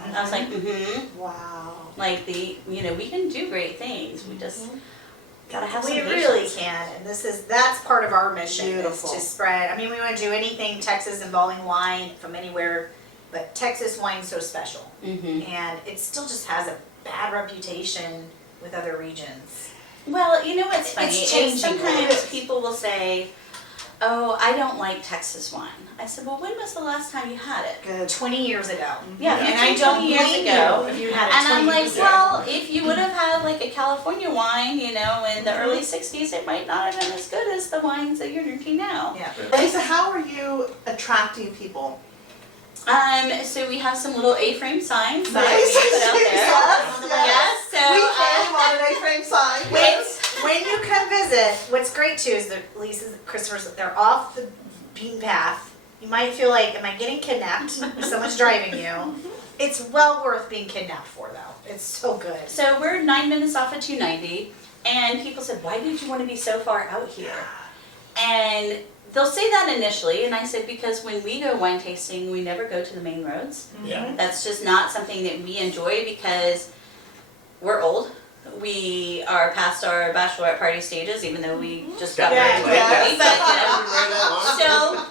And I was like, Wow. like we can do great things. We just gotta have some We patience. really can, and that's part of our mission Beautiful. is to spread. I mean, we want to do anything Texas involving wine from anywhere, but Texas wine's so special, and it still just has a bad reputation with other regions. Well, you know what's funny? It's is changing. sometimes people will say, oh, I don't like Texas wine. I said, well, when was the last time you had it? Good. 20 years ago. Yeah, And you I said don't 20 years blame ago. you if you had it And 20 I'm like, years ago. well, if you would have had like a California wine, in the early 60s, it might not have been as good as the wines that you're drinking now. Yeah. Lisa, how are you attracting people? So we have some little A-frame signs that Nice. we put out there. Yes, Yes, We so can on an A-frame sign. When you come visit, what's great too is that Lisa's, Christopher's, they're off the beaten path. You might feel like, am I getting kidnapped? If someone's driving you. It's well worth being kidnapped for though. It's so good. So we're 9 minutes off of 290, and people said, why did you want to be so far out here? And they'll say that initially, and I said, because when we go wine tasting, we never go to the main roads. Yeah. That's just not something that we enjoy because we're old. We are past our bachelorette party stages, even though we just got Yeah, married yes. quickly, but still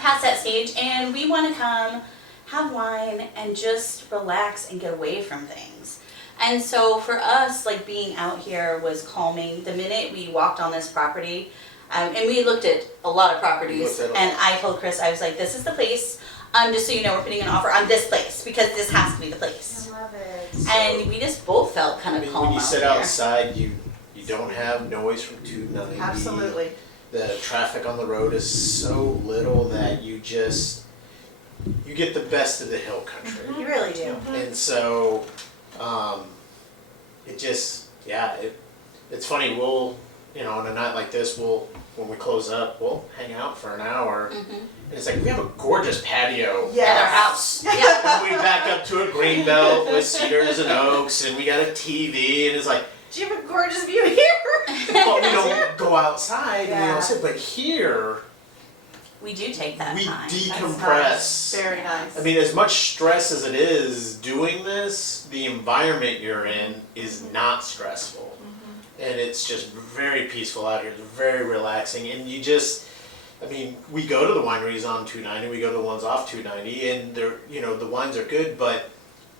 past that stage, and we want to come have wine and just relax and get away from things. And so for us, like being out here was calming. The minute we walked on this property, and we looked at a lot of properties, Looked at a and lot. I told Chris, I was like, this is the place. Just so you know, we're putting an offer on this place because this has to be the place. I love it. And we just both felt kind I of mean, calm when you out sit here. outside, you don't have noise from 290. Absolutely. The traffic on the road is so little that you get the best of the hill country. You really do. And so, it's funny, we'll, on a night like this, when we close up, we'll hang out for an hour. And it's like, we have a gorgeous patio Yes. At our house. Yeah. and we back up to a green belt with cedars and oaks, and we got a TV, and it's like, Do you have a gorgeous view here? well, we don't go outside, and we Yeah. don't sit, but here, We do take that we time. decompress. Very nice. I mean, as much stress as it is doing this, the environment you're in is not stressful. And it's just very peaceful out here. It's very relaxing. And you just, I mean, we go to the wineries on 290, we go to the ones off 290, and they're, you know, the wines are good, but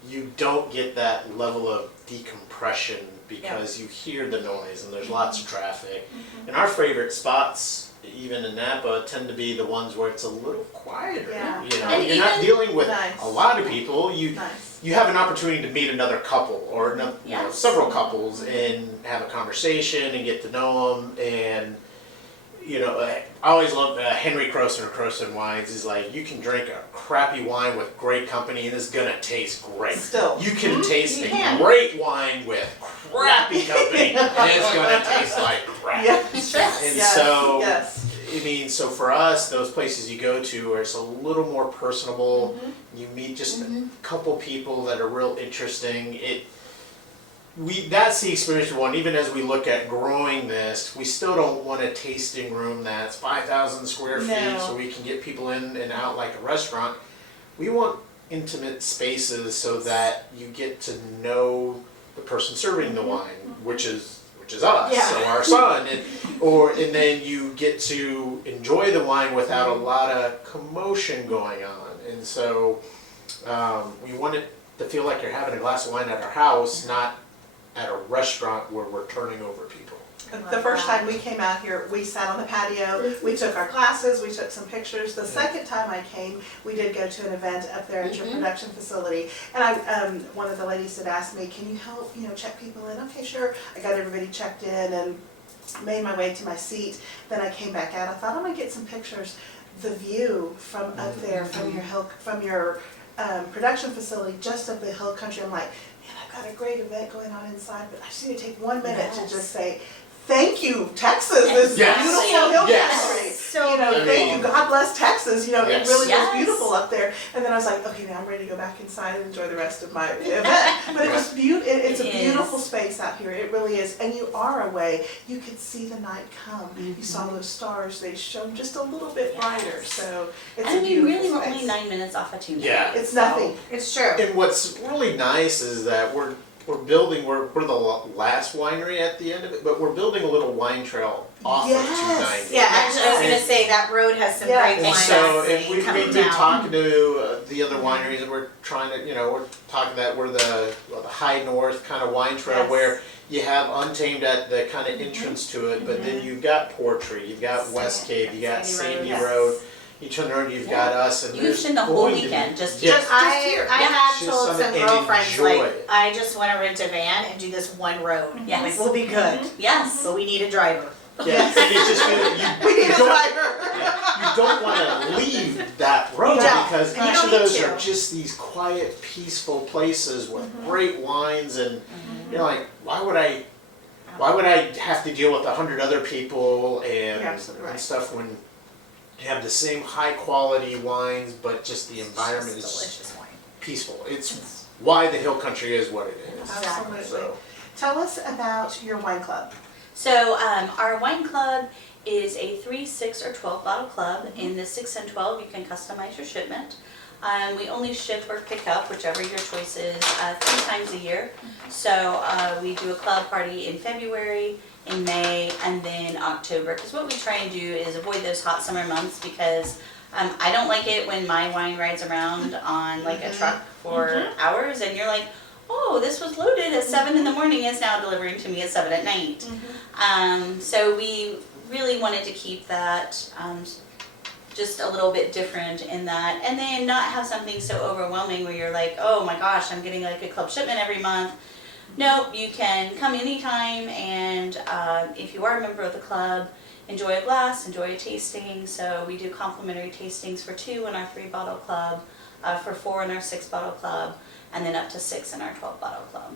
you don't get that level of decompression because you hear the noise and there's lots of traffic. And our favorite spots, even in Napa, tend to be the ones where it's a little quieter. Yeah. You know, And you're not even- dealing with Nice. a lot of people. You have an opportunity to meet another couple or you know, Yes. several couples and have a conversation and get to know them. And you know, I always love Henry Croson of Croson Wines. He's like, you can drink a crappy wine with great company and it's gonna taste great. Still. You can taste You a can. great wine with crappy company and it's gonna taste like crap. Yes. And Yes. so, Yes. I mean, so for us, those places you go to where it's a little more personable, you meet just a couple people that are real interesting. That's the experience we want. Even as we look at growing this, we still don't want a tasting room that's 5,000 square feet No. so we can get people in and out like a restaurant. We want intimate spaces so that you get to know the person serving the wine, which is us, Yeah. so our son, and then you get to enjoy the wine without a lot of commotion going on. And so we want it to feel like you're having a glass of wine at our house, not at a restaurant where we're turning over people. The first time we came out here, we sat on the patio, we took our classes, we took some pictures. The second time I came, we did go to an event up there at your production facility. And one of the ladies had asked me, can you help, check people in? Okay, sure. I got everybody checked in and made my way to my seat. Then I came back out. I thought I'm gonna get some pictures. The view from up there, from your production facility, just up the hill country. I'm like, man, I've got a great event going on inside, but I just need to take 1 minute to just say, thank you, Texas, this Yes. beautiful hill Yes. country. So Thank you, God bless Texas, it Yes. really Yes. was beautiful up there. And then I was like, okay, now I'm ready to go back inside and enjoy the rest of my event. But it was it's a It beautiful is. space out here, it really is. And you are away, you could see the night come. You saw those stars, they shone just a little bit brighter, Yes. so it's And a we beautiful really were space. only 9 minutes off of 290. Yeah. It's nothing. it's true. And what's really nice is that we're building, we're the last winery at the end of it, but we're building a little wine trail off Yes. of 290. Yeah, actually, I was gonna say that road has some Yeah. great And wines so, and we've coming been down. talking to the other wineries, and we're trying to, we're talking that we're the high north kind of wine trail Yes. where you have Untamed at the kind of entrance to it, but then you've got Portrait, you've got West Cave, you got Sandy Sandy Road, Road. You turn around, you've got us, and You there's spend the whole going to be- weekend just Yeah. here. I Yeah. have Just told on some it and girlfriends, enjoy like, it. I just wanna rent a van and do this one road. Yes. Like, we'll be good, Yes. but we need a driver. Yeah, and you just feel We need a don't- driver. you don't want to leave that road You don't. because And you each don't of need those to. are just these quiet, peaceful places with great wines, and you're like, why would I have to deal with 100 other people and, You're absolutely right. and stuff when you have the same high quality wines, but just the environment It's is delicious wine. peaceful. It's why the hill country is what it is. Absolutely. So, Tell us about your wine club. So our wine club is a 3, 6, or 12 bottle club. In the 6 and 12, you can customize your shipment. We only ship or pick up, whichever your choice is, 3 times a year. So we do a club party in February, in May, and then October. Because what we try and do is avoid those hot summer months because I don't like it when my wine rides around on like a truck for hours and you're like, oh, this was loaded at 7 in the morning, it's now delivering to me at 7 at night. So we really wanted to keep that just a little bit different in that, and then not have something so overwhelming where you're like, oh my gosh, I'm getting like a club shipment every month. Nope, you can come anytime, and if you are a member of the club, enjoy a glass, enjoy a tasting. So we do complimentary tastings for 2 in our 3 bottle club, for 4 in our 6 bottle club, and then up to 6 in our 12 bottle club.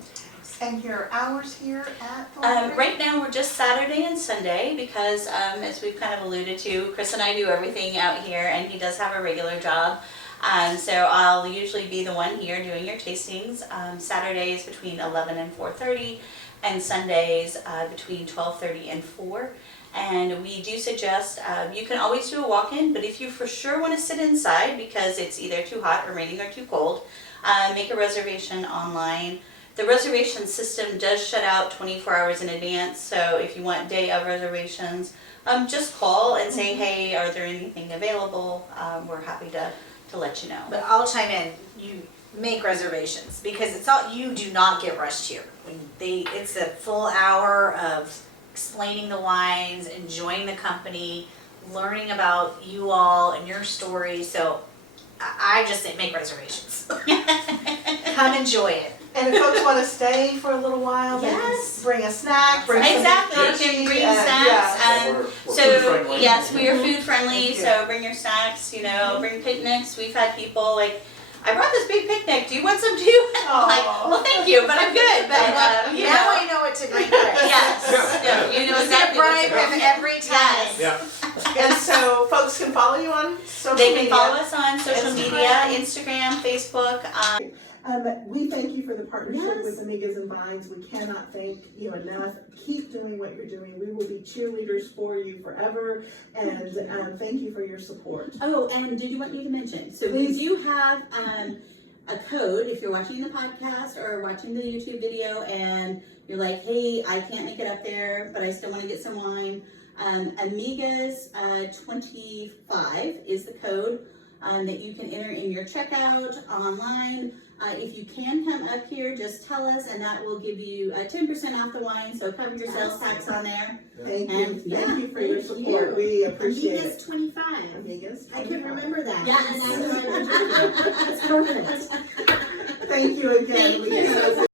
And your hours here at the winery? Right now we're just Saturday and Sunday because as we've kind of alluded to, Chris and I do everything out here and he does have a regular job. So I'll usually be the one here doing your tastings. Saturdays between 11 and 4:30 and Sundays between 12:30 and 4. And we do suggest, you can always do a walk-in, but if you for sure want to sit inside because it's either too hot or raining or too cold, make a reservation online. The reservation system does shut out 24 hours in advance, so if you want day of reservations, just call and say, hey, are there anything available? We're happy to let you know. But I'll chime in, you make reservations, because it's all, you do not get rushed here. It's a full hour of explaining the wines, enjoying the company, learning about you all and your story, so I just say make reservations. Come enjoy it. And if folks want to stay for a little while, they can Yes. bring a snack, bring some Exactly, you turkey, can bring and- snacks. yeah. We're So, food friendly. yes, we are food friendly, Thank you. so bring your snacks, bring picnics. We've had people like, I brought this big picnic, do you want some too? I'm like, Aw. well, thank you, but I'm good, but, Now I know what to bring Chris. Yes, Yeah. no, you know It's gonna exactly what bribe to him bring. every time. Yes. Yeah. And so folks can follow you on social They media. can follow us on social Instagram. media, Instagram, Facebook. We thank you for the partnership Yes. with Amigas and Vines. We cannot thank you enough. Keep doing what you're doing. We will be cheerleaders for you forever. And thank you for your support. Oh, and did you want me to mention? So Please. we do have a code if you're watching the podcast or watching the YouTube video and you're like, hey, I can't make it up there, but I still want to get some wine. Amigas 25 is the code that you can enter in your checkout online. If you can come up here, just tell us, and that will give you 10% off the wine. So cover your sales tax on there. Thank you. And, yeah, Thank you for your thank support. you. We appreciate Amigas it. 25. Amigas. I can remember that. Yes. And I know I can. That's perfect. Thank you again. Thank you.